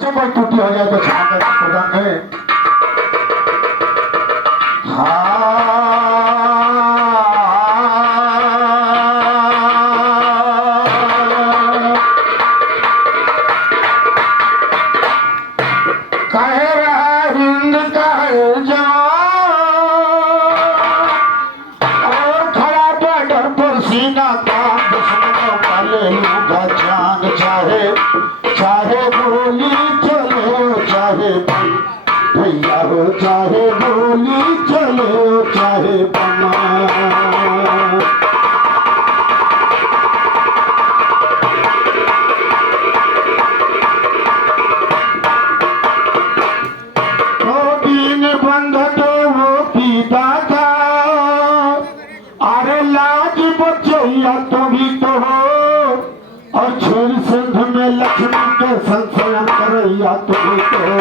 से कोई त्रुटि हो जाए तो क्षमा कर प्रदान करें। कहे रहा हिंद का जवान और खड़ा बॉर्डर पर सीना का दुश्मनों का ले लूंगा जान। चाहे चाहे गोली चले हो चाहे भैया हो, चाहे गोली चले हो चाहे बना। बंध तो वो पीता था, अरे लाज बचैया तो भी तो हो, और छेर सिंध में लक्ष्मी के संशयन करैया तो भी तो हो।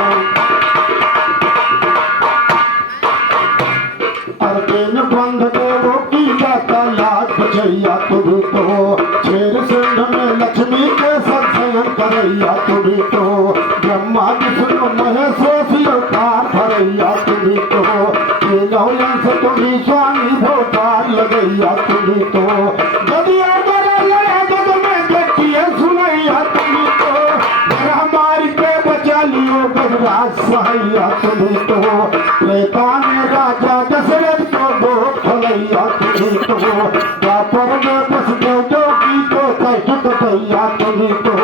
और दिन बंध तो वो पीता था, लाज बचैया तो भी तो हो, छेर सिंध में लक्ष्मी के संशयन करैया तो भी तो हो। ब्रह्मा विष्णु महेश अवतार भरैया तुम्ही तो, तीनों से तुम्ही स्वामी भोपाल लगैया तुम्ही तो। यदि जग में देखिए सुनैया तुम्ही तो, हमारी पे बचा लियो गजराज सहैया तुम्ही तो। त्रेता में राजा दशरथ को दो फलैया तुम्ही तो, द्वापर में वसुदेव की तो कैठ कटैया तुम्ही तो।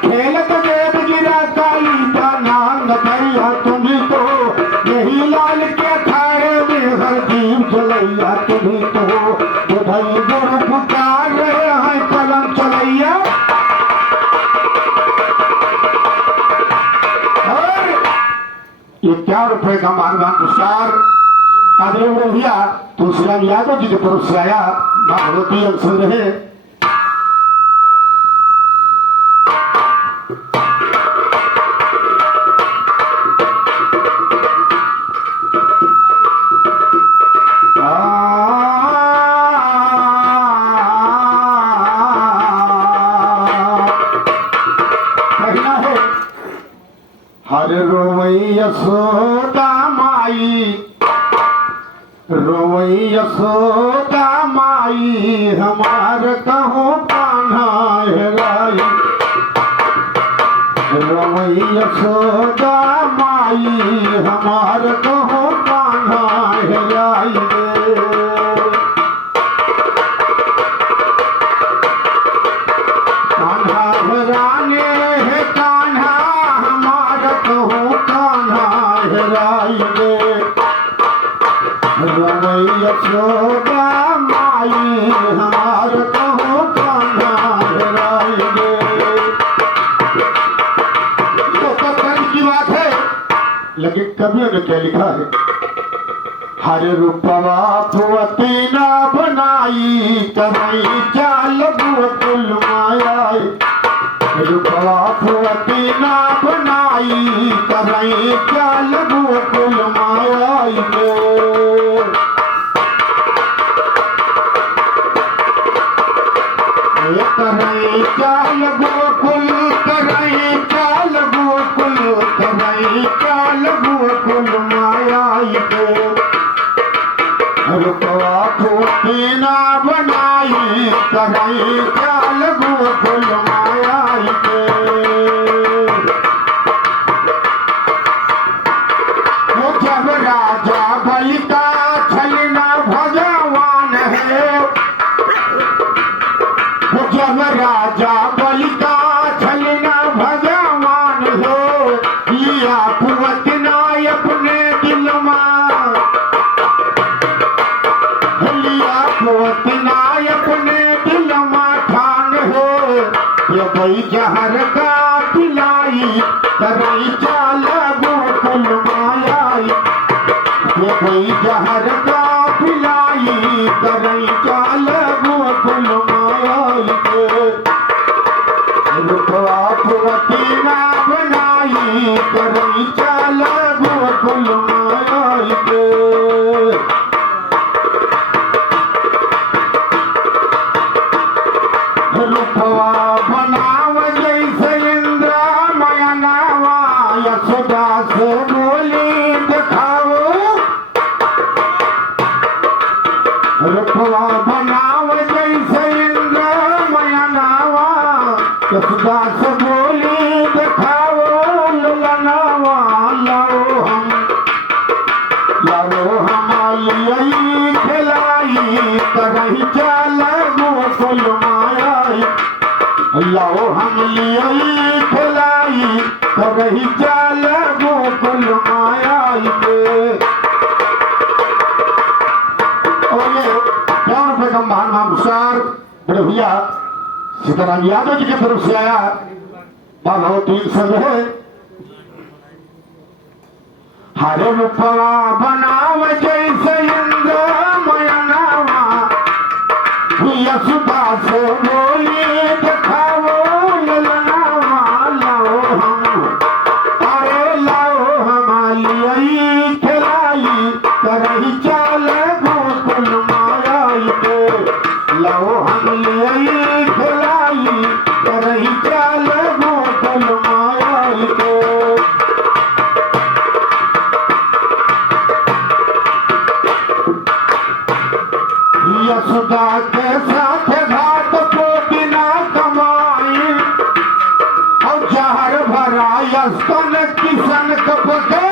खेलत वेद गिरा काली का नाम नथैया तुम्ही तो, यही लाल के थारे में हर दीप जलैया तुम्ही तो। बुधई गुरु पुकार रहे हैं कलम चलैया, और ये 1 रुपए का मानवान पुरस्कार आदरणीय भैया तुलसीराम यादव जी के तरफ से आया। भगवती अवसर रहे। हरे रोवई यशोदा माई, रोवई यशोदा माई, हमार कहो कान्हा हेराई। रोवई यशोदा माई, हमार कहो कान्हा हेराई रे। कान्हा हेराने है कान्हा, हमार कहो कान्हा हेराई रे। रोवई यशोदा माई, हमार कहो कान्हा हेराई रे। तो कवि की बात है, लेकिन कवियों ने क्या लिखा है? हर रूपवा फुवती ना बनाई, कभी चाल बुअतुल मायाई। रूपवा फुवती ना बनाई, कभी चाल बुअतुल मायाई करई चाल गोकुल, करई चाल गोकुल, करई चाल गोकुल मायाई के। रूपवा फुवती ना बनाई, करई चाल गोकुल मायाई के। जब राजा बलि का छलना भगवान है, जब राजा बलि का छलना भगवान हो, लिया फुवती ना अपने दिल में, लिया फुवती ना अपने दिल में ठान हो। ये भाई जहर का पिलाई, करई चाल गोकुल मायाई। ये भाई जहर का पिलाई, करई चाल गोकुल मायाई के। रूपवा फुवती ना बनाई, करई चाल गोकुल मायाई के। रूपवा बनाव जैसे इंद्र मयनावा, यशोदा से बोली दिखाओ रूपवा बनाव जैसे इंद्र मया नावा यशोदा से बोली दिखाओ ललनावा लाओ हम लियई खिलाई करही चाल गोकुल मायाई लाओ हम लियई खिलाई करही चाल गोकुल मायाई के। और ये 50 रुपए का महान महापुरस्कार बड़े भैया सीताराम यादव जी की तरफ से आया। बाबा 3 संग है हरे रूपवा बनाव जैसे इंद्र मया नावा यशोदा से बोली दिखाओ ललनावा लाओ हम लियई खिलाई करही चाल गोकुल मायाई के लाओ हम लियई खिलाई करही चाल गोकुल मायाई के। यशोदा के साथ घाट को बिना कमाई और जहर भरा यस्तन किसन कपके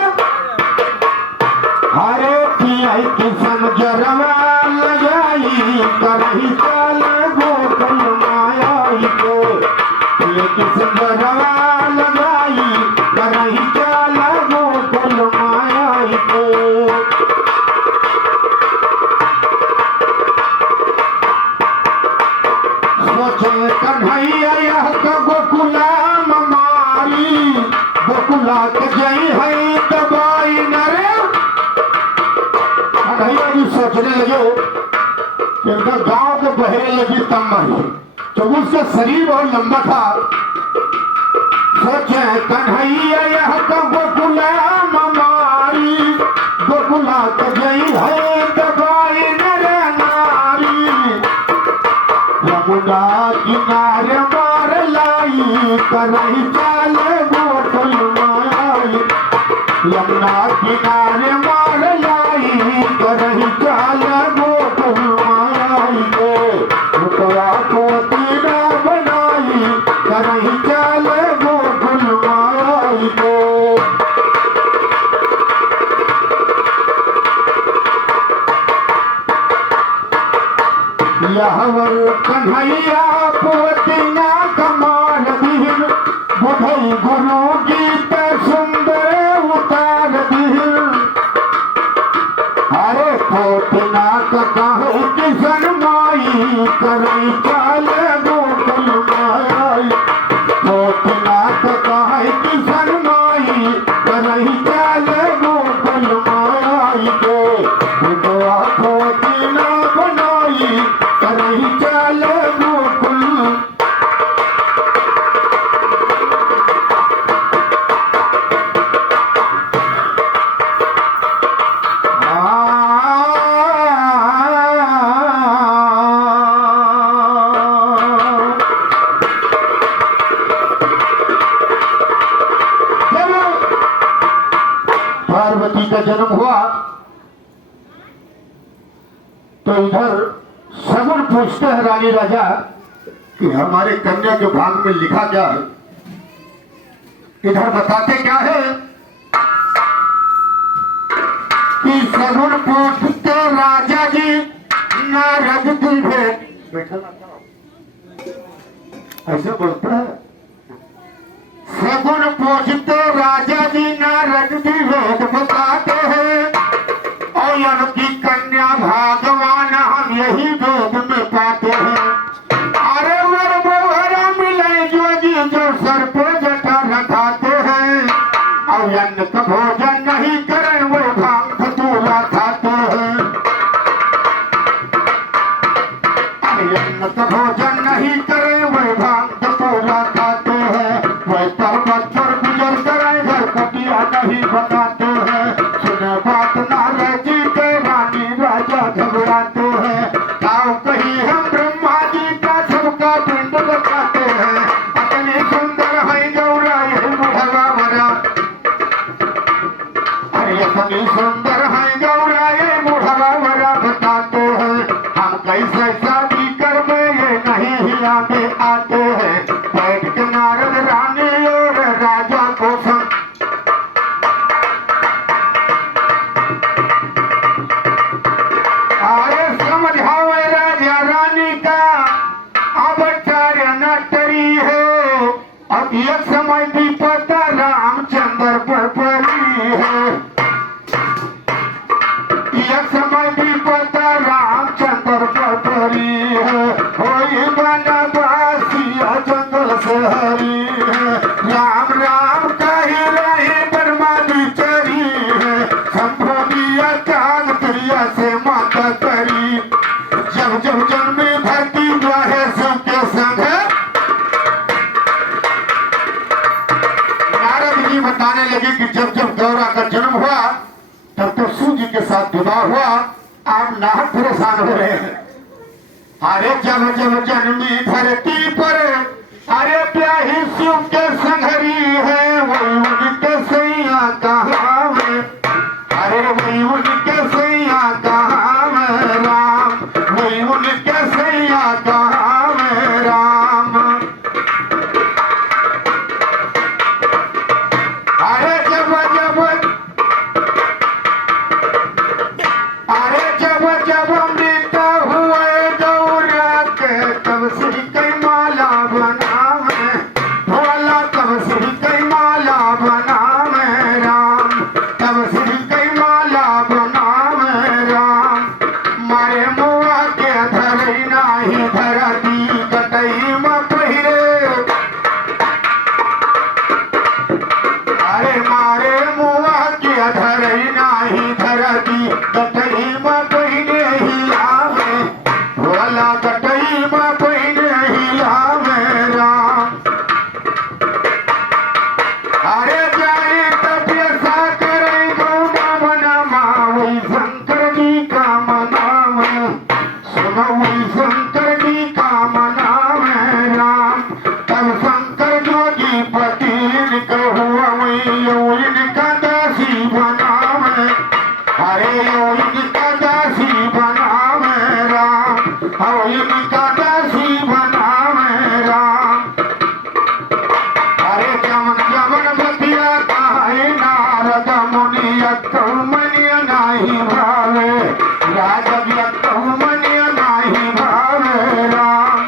हरे पियाई किसन जरवा लगाई करही चाल गोकुल मायाई को ये किसन जरवा लगाई करही चाल गोकुल मायाई को। कन्हैया यह गोकुला मारी गोकुला के जई है दबाई नरे। कन्हैया जी सोचने लगे कि इनका गांव के बहरे लगी तब मरी तो उसका शरीर बहुत लंबा था। सोचे कन्हैया यह गोकुला मारी गोकुला के जई है दबाई नरे नारी यमुना किनारे मार लाई करही चाल गोकुल मायाई यमुना किनारे मार लाई करही चाल गोकुल मायाई के रूपवा को तीना बनाई करही चाल गोकुल मायाई के। यहवर कन्हैया पोतिया कमाल दिल बुधई गुरु गीत सुंदर उतार दिल अरे पोतना कहू किसन माई करई चाल गोकुल मायाई पोतना कहू किसन माई करई चाल गोकुल मायाई के बुधवा पोतना बनाई करही चाल गोकुल। पार्वती का जन्म हुआ तो इधर सगुन पूछते हैं रानी राजा कि हमारे कन्या के भाग में लिखा क्या है। इधर बताते क्या है कि सगुन पूछते राजा जी नारद की भेंट ऐसे बोलता है। सगुन पूछते राजा जी नारद की भेंट बताते हैं और उनकी कन्या भागवान हम यही वेद में पाते हैं। अरे वर बोहरा मिले जोगी जो सर पे जटा रखाते हैं और अन्न का भोजन नहीं करें वो भांग धतूरा खाते हैं। अन्न का भोजन नहीं करें वो भांग धतूरा खाते हैं। वह तर पत्थर गुजर करें घर कुटिया नहीं बनाते हैं। सुने बात नारद जी के रानी राजा घबराते हैं। आओ कहीं हम ब्रह्मा जी का सबका पिंड बचाते हैं। अपने सुंदर है गौरा ये बुढ़वा मरा कितनी सुंदर है गौरा ये बुढ़वा बड़ा बताते हैं, हम कैसे शादी कर में ये नहीं ही आगे आते हैं। बैठ के नारद रानी और राजा को संग अरे समझाओ राजा रानी का अब चार्य न टरी है, अब एक समय विपद रामचंद्र पर पड़ी है, एक समय विपद रामचंद्र पर पड़ी है। होई बनवासिया जंगल से हरी है, राम राम कही रही बर्मा बिचरी है, संभोगिया त्याग प्रिया से माता करी, जब जब जन्मे धरती रहे सबके संग। नारद जी बताने लगे कि जब जब गौरा का जन्म हुआ तब तो सूर्य के साथ विवाह हुआ, आप नाहक परेशान हो रहे हैं। अरे जब जब जन्मी धरती पर अरे प्याही शिव के संघरी है, वही उनके सैया कहाँ है, अरे वही उनके सैया कहाँ है राम, वही उनके सैया कहाँ है राम। अरे जब जब अमृत हुए गौरा के तब श्री कई माला बनावे भोला, तब श्री कई माला बनावे राम, तब श्री कई माला बनावे राम। मारे मुआ के धरई नाही धरती कटई में पहिरे, अरे मारे मुआ के धरई नाही धरती कटई में पहिरे ही आवे भोला, कटई में पहिरे ही आवे राम। अरे जाए तपस्या करे गौना मनामा वही शंकर जी का मनावे, सुनो वही शंकर जी का मनावे राम। तब शंकर जोगी पति हुआ वही इनका दासी बनावे, अरे इनका दासी बनावे राम, इनका दासी बनावे राम। अरे जमन जमन बतिया कहे नारद मुनि मनिया नाही भावे, राजव मनिया नाही भावे राम।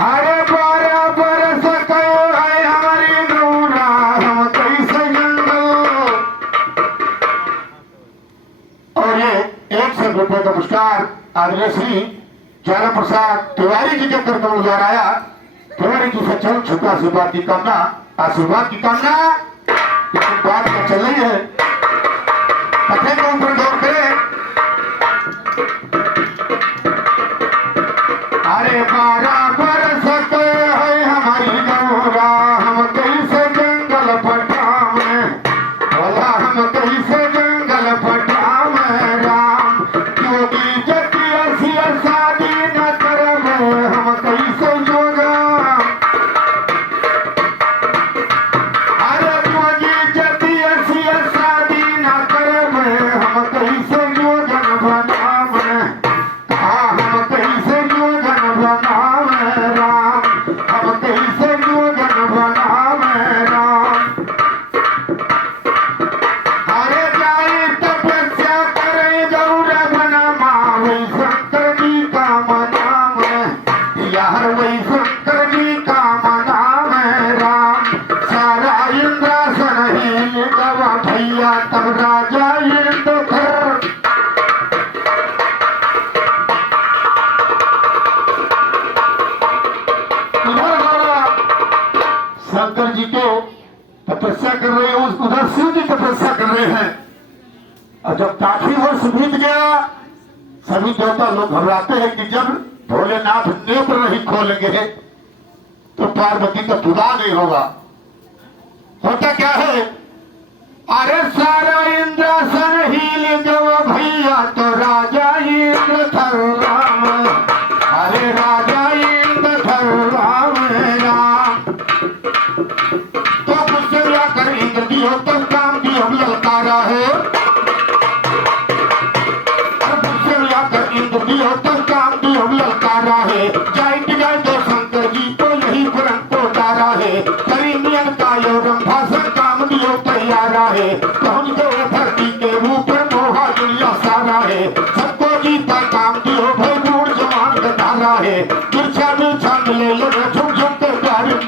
अरे 12 बरस कयो है हमारी गौरा हम कैसे जंगल। और ये 100 रुपये का पुरस्कार आदरणीय श्री ज्वाला प्रसाद तिवारी जी के कर्तव्य द्वारा आया। तिवारी जी से चल छोटा आशीर्वाद की कामना, आशीर्वाद की कामना। बात तो चल रही है, कथे को ऊपर गौर करें। अरे 12 बरस के है हमारी गौरा हम कैसे जंगल पटावे भोला, हम कैसे जंगल पटावे राम। योगी जति असिया शादी न करवे हम कैसे जोगा, अरे योगी जति असिया शादी न करवे हम कैसे जोगन बनावे, हाँ हम कैसे जोगन बनावे राम, हम कैसे जोगन बनावे राम। अरे जाए तपस्या करे गौरा बनावा वही शंकर जी का मनावे, यार वही शंकर जी का मनावे राम। सारा इंद्रासन ही गवा भैया तब राजा इंद्र शंकर जी को तपस्या कर रहे हैं, उधर शिव जी तपस्या कर रहे हैं। और जब काफी वर्ष बीत गया सभी देवता लोग घबराते हैं कि जब भोलेनाथ नेत्र नहीं खोलेंगे तो पार्वती का विवाह नहीं होगा। होता क्या है, अरे सारा इंद्रासन हिल गवा भैया तो राजा इंद्र थर राम, अरे राजा इंद्र थर राम राम। तो मुझसे कर इंद्र दियो तो काम दियो ललकार दियो तब काम दियो ललकारा है, जाय तो शंकर जी को यही पुरन को डारा है, करीमियन का योगम भाषण काम दियो तैयारा है, पहुंच गए धरती के ऊपर मोहा दुनिया सारा है, सबको जीता काम दियो भाई बूढ़ जवान गदारा है, गिरछा मिले लगे झुक झुक के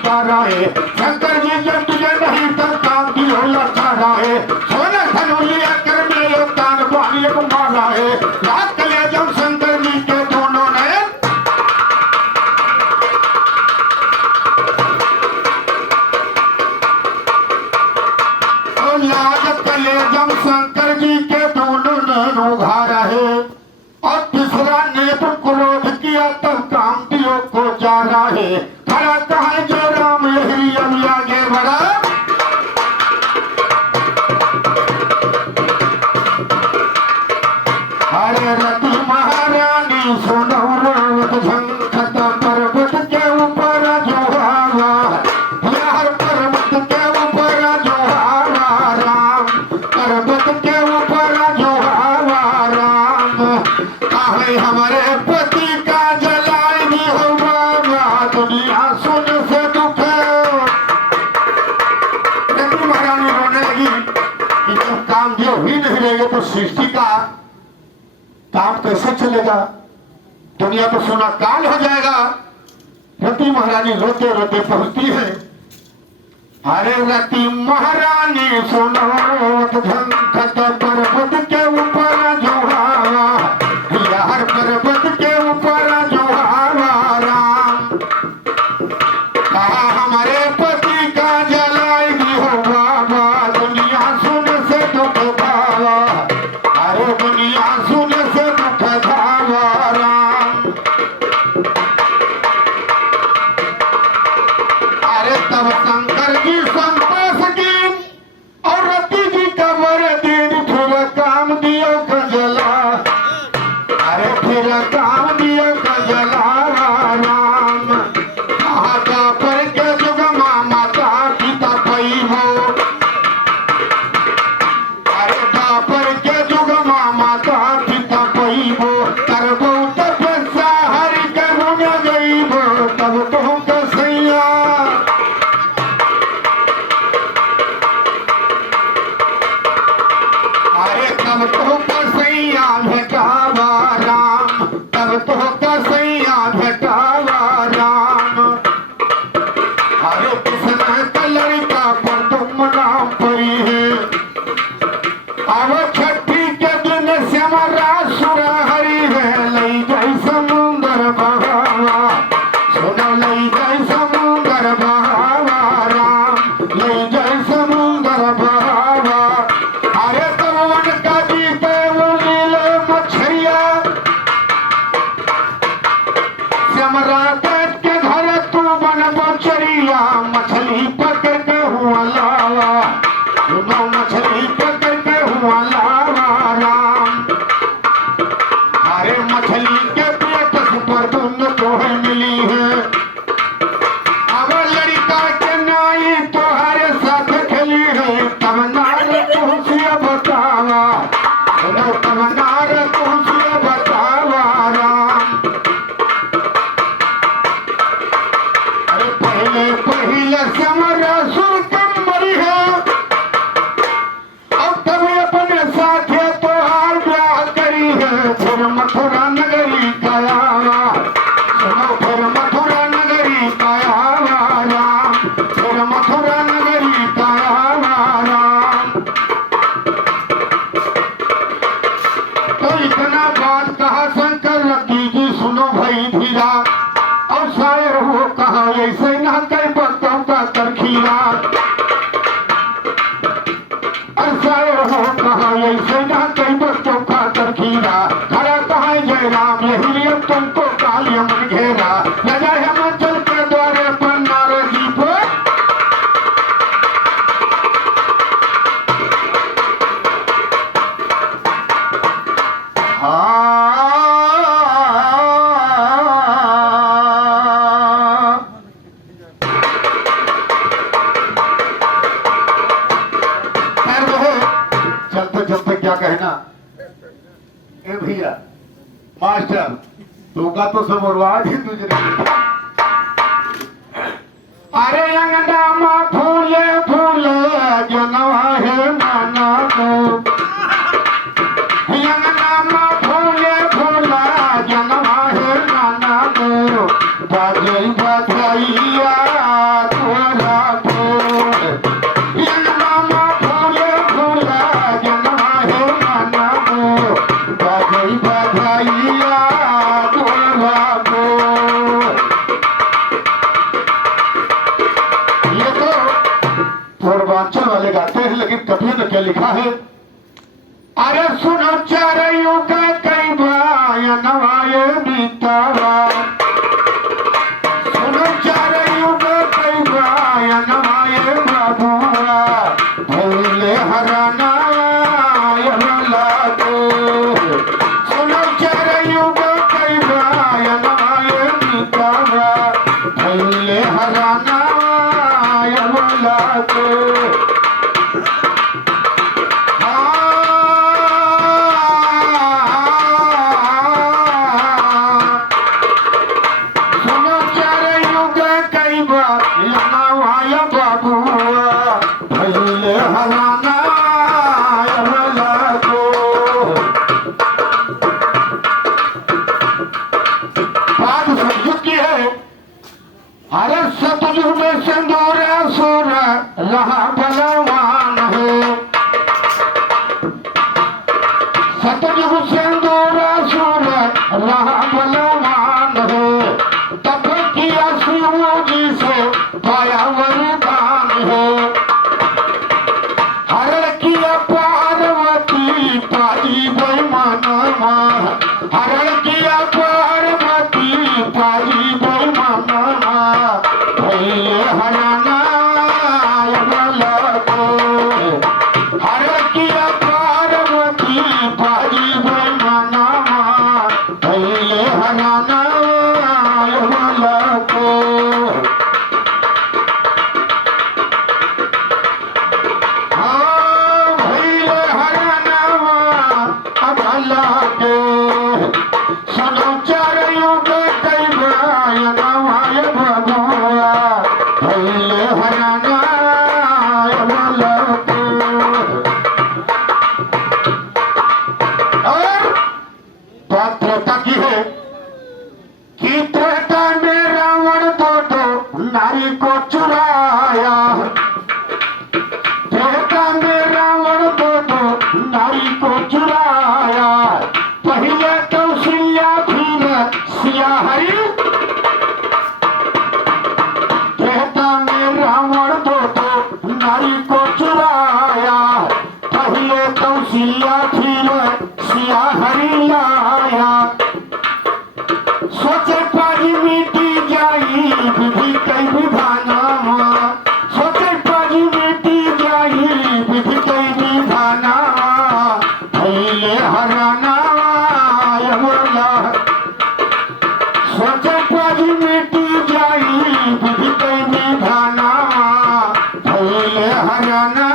गारा है, शंकर जी जब तुझे नहीं तब काम दियो ललकारा है, सोना धनुलिया कर में योगदान बाली मारा है, रात कले जब शंकर जी के दोनों ने जब शंकर जी के दोनों ने उघारा है और तीसरा ने तो क्रोध किया तब काम दियो को जारा है, खड़ा कहा जो राम यही अब आगे बढ़ा, अरे रति महारानी सुनो रोवत झंखत पर्वत के ऊपर जो हवा, हर पर्वत के ऊपर जो हवा राम, पर्वत के ऊपर जो हवा राम, कहे हमारे पति का जलाई भी हो बाबा, दुनिया सुन से दुख। रति महारानी रोने लगी कि जब काम जो ही नहीं रहेगा तो सृष्टि का काम कैसे चलेगा, दुनिया तो सोना काल हो जाएगा। रति महारानी रोते रोते पहुंचती है, अरे रति महारानी सुनो झंखत पर्वत के ऊपर जो हवा, हर पर्वत के ऊपर जो हवा राम, कहा हमारे पति का जलाएगी हो बाबा, दुनिया सुन से दुख भावा, अरे दुनिया सुन से दुख भावा राम, अरे तब शंकर जी संतोष की और रति जी का वर दिन फिर काम दियो गजला, अरे फिर काम दियो गजला राम, कहा पर के जुग माता पिता पई हो, अरे पर के जुग माता पिता पई हो, करबो तपस्या हरि के गुण गईबो, तब तुम कसैया, अरे तब तो कसैया भेटावा राम, तब तो कसैया भेटावा राम, अरे कृष्ण का लड़का पर तुम नाम परी है, अब छठी के दिन श्यामरा सुर हरि है, लई जाई समुंदर बहावा, सुनो लई जाई समुंदर बहावा राम, लई जाई समुंदर बहावा, अरे तब वन का जीते वो लीले मछैया, श्यामरा बैठ के घर तू बन बचरिया, मछली पकड़ के हुआ लावा, सुनो मछली पकड़ के हुआ लावा राम, अरे मछली के पेट पर तुम तो है मिली है, अब लड़का के नाई तुम्हारे साथ खेली है, तब नार तुझे बतावा, सुनो तब नार तुझे बतावा राम, अरे पहले पहले समरा सुर कम मरी है, अब तब अपने साथ तो हार ब्याह करी है, फिर मथुरा नगरी का आवा, सुनो फिर मथुरा नगरी का आवा राम, फिर मथुरा नगरी का आवा राम, तो इतना बात कहा शंकर रति जी सुनो भाई धीरा, और शायर हो कहा ऐसे ना कई भक्तों का तरखीरा, और शायर हो कहा ऐसे ना कई भक्तों का तरखीरा, खड़ा कहा जय राम यही अब तुमको काली मन घेरा, लगा हिमाचल के द्वारे पर नारजी पर, चलते चलते क्या कहना ए भैया, मास्टर तुका तो समोर वाढी तुझे अरे अंगणामा फुले फुले जनवा हे नाना गो अंगणामा फुले फुला जनवा हे नाना गो बाजई बधाइया तोरा को अंगणामा फुले फुला जनवा हे नाना गो बाजई बधाइया तोरा को पूर्वांचल वाले गाते हैं लेकिन कभी न क्या लिखा है अरे सुनो चार युग कई नवाए बीतावा सुनो चार युग कई नवाए बाबुआ भोले हराना लागो सुनो चार युग कई नवाए बीतावा भोले हराना लागो अरे सतयुग में सिंदूर सुर रहा बलवान है सतयुग सिंदूर सुर रहा बलवान है तब किया शिव जी से पाया वरदान है हरण किया पार्वती पाई बेईमानमा हरण किया पार्वती पाई बेईमानमा भैले हराना लगो हरण किया पार्वती पाई बेईमानमा भैले हराना लगो नारी को चुराया त्रेता में रावण दो नारी को चुराया पहले कौशल्या फिर सिया हरि त्रेता में रावण दो नारी को चुराया पहले कौशल्या फिर सिया हरि लाया सोचे पाजी मिटी जाई विधि कई विधाना सोचे पाजी मिटी जाई विधि कई विधाना भैले हराना सोचे पाजी मिटी जाई विधि कई विधाना भैले हराना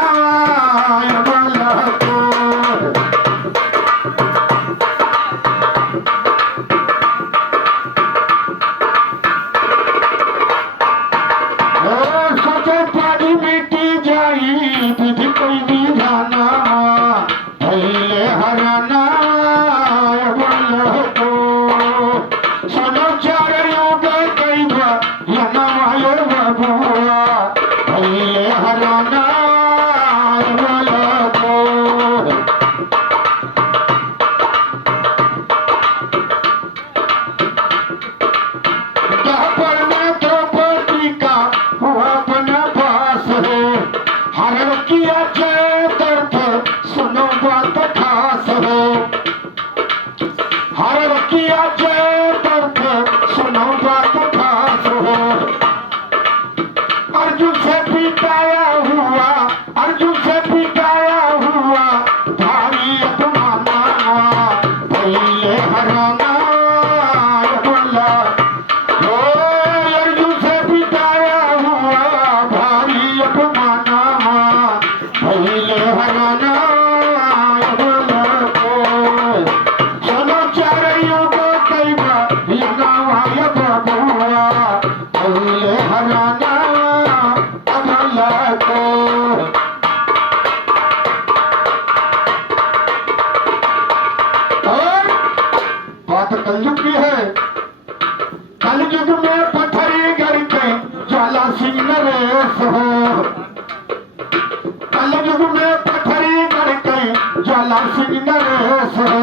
उजाला सिंह नरेश हो,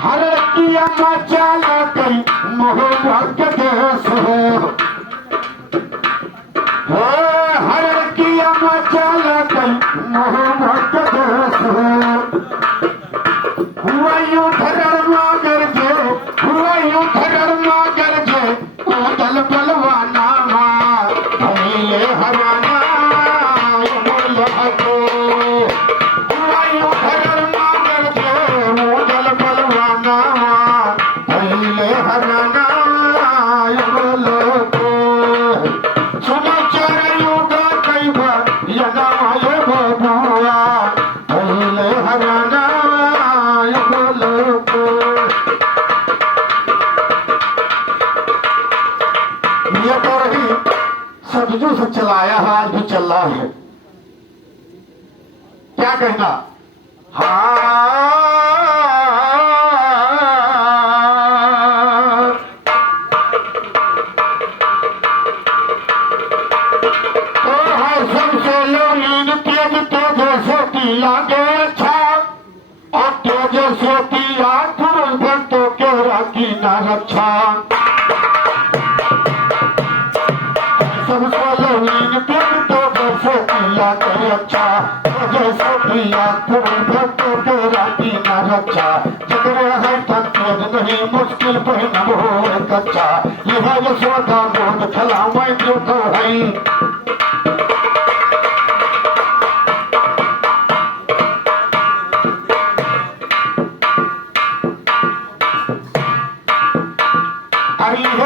हर किया मचाला कई मोहब्बत के देश हो, हर किया मचाला कई मोहब्बत के देश हो। हुआ यूं धरण मागर जे, हुआ यूं धरण मागर जे, उदल बलवाना माँ भैले हराना बोल हको। हुआ यूं धरण मागर जे, उदल बलवाना माँ भैले हराना बोल हको। सुनो चार युगा कई बार यदा माये बबुआ भैले हराना बोल हको। ये तो रही सदियों से चलाया है, आज भी चल रहा है। क्या कहना? हाँ तो है सबसे लोलीन तेज तेज से पीला के अच्छा, और तेज से पिया पुरुष भक्तों के राखी न रक्षा। सबसे लोहीन तेज तेज से पीला के अच्छा, जैसे पिया पुरुष भक्तों के राखी न रक्षा। झगड़े है तक तेज नहीं मुश्किल पे न हो कच्चा, यह यशोदा बोध खला मैं जो तो है।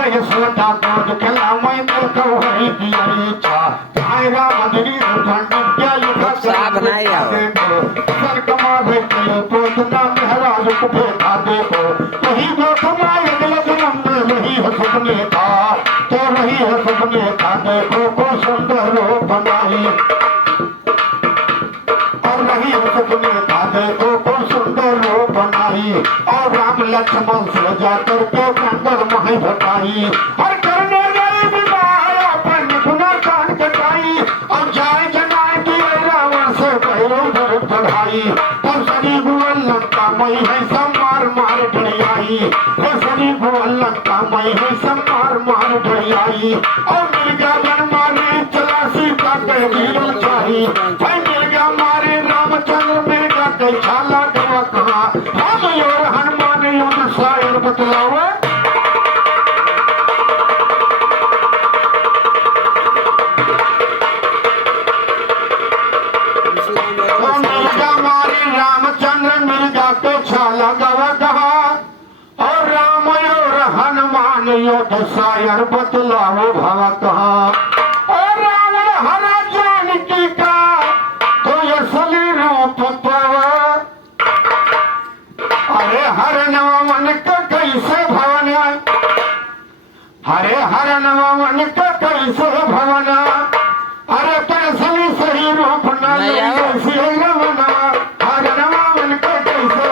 यशोदा बोध खला मैं जो तो है की इच्छा। राम मंदिर पंडित क्या लिखा सर कमा भेटे पोतना महाराज को भेटा देखो, वही गोखमा अगले जन्म में वही है सपने था, तो वही है सपने था। देखो को सुंदर रूप बनाई, और वही है सपने था। देखो को सुंदर रूप बनाई, और राम लक्ष्मण से जाकर के कंदर मही भटाई। और करने गए विवाह अपन गुना कान कटाई, और जाए जनाए की रावण से पैरों पर चढ़ाई। तब सनी भुवन लंका मई है सब मार मार ढड़ियाई, सनी भुवन लंका मई है सब मार मार ढड़ियाई। और मिल गया मन मारे चला सीता के वीरल चाही, मिल गया मारे रामचंद्र मिल गया कई छाला गवा कहा। राम और हनुमान युद्ध शायर बतलावा, रामचंद्र मिर्जा के छाला गवा कहा। और राम और हनुमान युद्ध शायर बतलाओ भवा कहा। और रावण हरा जानकी का तो असली रूप पावा, अरे हर नवन का कैसे भवन, हरे हर नवन का कैसे भवन, अरे असली सही रूप न कैसे रवना। हर नवन का कैसे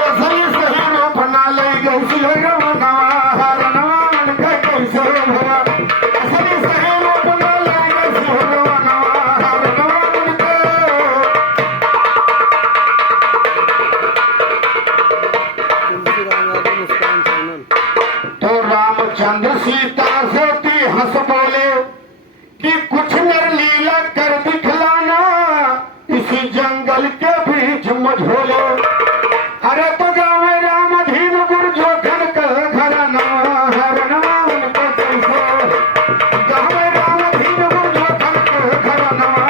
असली सही रूप न ले कैसे रवना। हर नवन का कैसे भरा असली सही रूप न ले कैसे रवना। हर नवन का तो रामचंद्र सीता से हंस बोले कि कुछ नर लीला कर दिखलाना, इसी जंगल के बीच मझोले। अरे तो